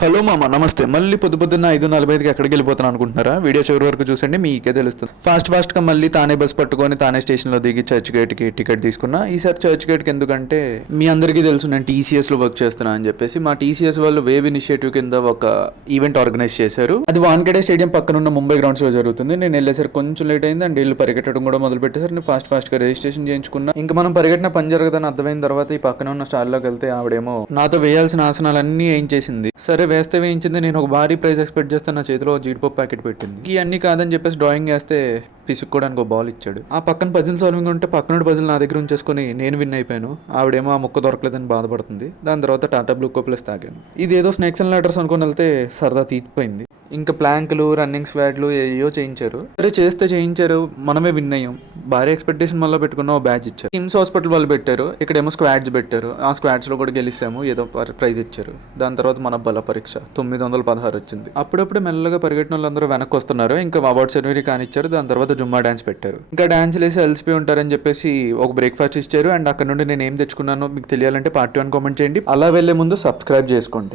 Hello మామ, నమస్తే. మళ్ళీ పొద్దున్న 5:45కి ఎక్కడికి వెళ్ళిపోతాను అనుకుంటున్నారా? వీడియో చివరి వరకు చూసండి, మీకే తెలుస్తుంది. ఫాస్ట్గా మళ్ళీ తానే బస్ పట్టుకొని తానే స్టేషన్లో దిగి చర్చ్ గేట్కి టికెట్ తీసుకున్నా. ఈసారి చర్చ్ గేట్కి ఎందుకంటే మీ అందరికీ తెలుసు నేను టీసీఎస్లో వర్క్ చేస్తున్నా అని చెప్పేసి మా టీసీఎస్ వాళ్ళు వేవ్ ఇనిషియేటివ్ కింద ఒక ఈవెంట్ ఆర్గనైజ్ చేశారు. అది వాన్ఖేడే స్టేడియం పక్కన ఉన్న ముంబై గ్రౌండ్స్లో జరుగుతుంది. నేను వెళ్ళేసరికి కొంచెం లేట్ అయింది అండ్ వీళ్ళు పరిగెట్టడం కూడా మొదలు పెట్టేసరికి నేను ఫాస్ట్గా రిజిస్ట్రేషన్ చేయించుకున్నా. ఇంకా మనం పరిగెట్టిన పని జరగదని అర్థమైన తర్వాత ఈ పక్కన ఉన్న స్టాల్లోకి వెళ్తే ఆవిడేమో నాతో వేయాల్సిన ఆసనాలన్నీ ఏం చేసింది. సరే వేస్తే వేయించింది. నేను ఒక భారీ ప్రైజ్ ఎక్స్పెక్ట్ చేస్తే నా చేతిలో జీడిపప్పు ప్యాకెట్ పెట్టింది. ఇవన్నీ కాదని చెప్పేసి డ్రాయింగ్ వేస్తే పిసుక్కోవడానికి ఒక బాల్ ఇచ్చాడు. ఆ పక్కన పజిల్ సాల్వింగ్ ఉంటే పక్కన పజిల్ నా దగ్గర ఉంచేసుకుని నేను విన్ అయిపోయాను. ఆవిడేమో ఆ ముక్క దొరకలేదని బాధపడుతుంది. దాని తర్వాత టాటా బ్లూ కోప్లెస్ తాగాను. ఇదేదో స్నేక్స్ అండ్ లాడర్స్ అనుకుని వెళ్తే సరదా తీరిపోయింది. ఇంకా ప్లాంకులు, రన్నింగ్ స్వాడ్లు ఏయో చేయించారు. సరే చేస్తే చేయించారు, మనమే విన్ అయ్యాం. భారీ ఎక్స్పెక్టేషన్ వల్ల పెట్టుకున్న ఓ బ్యాచ్ ఇచ్చారు. కిమ్స్ హాస్పిటల్ వాళ్ళు పెట్టారు, ఇక్కడేమో స్క్వాడ్స్ పెట్టారు. ఆ స్క్వాడ్స్లో కూడా గెలిచాము, ఏదో ప్రైజ్ ఇచ్చారు. దాని తర్వాత మన బల పరీక్ష 916 వచ్చింది. అప్పుడప్పుడు మెల్లగా పరిగెట్టిన వాళ్ళందరూ వెనక్కి వస్తున్నారు. ఇంకా అవార్డ్ సెరమనీ కానిచ్చారు. దాని తర్వాత జుమ్మా డాన్స్ పెట్టారు. ఇంకా డాన్స్ వేసి అలసిపోయి ఉంటారని చెప్పేసి ఒక బ్రేక్ఫాస్ట్ ఇచ్చారు. అండ్ అక్కడ నుండి నేను ఏం తెచ్చుకున్నానో మీకు తెలియాలంటే పార్ట్ 1 కామెంట్ చేయండి. అలా వెళ్లే ముందు సబ్స్క్రైబ్ చేసుకోండి.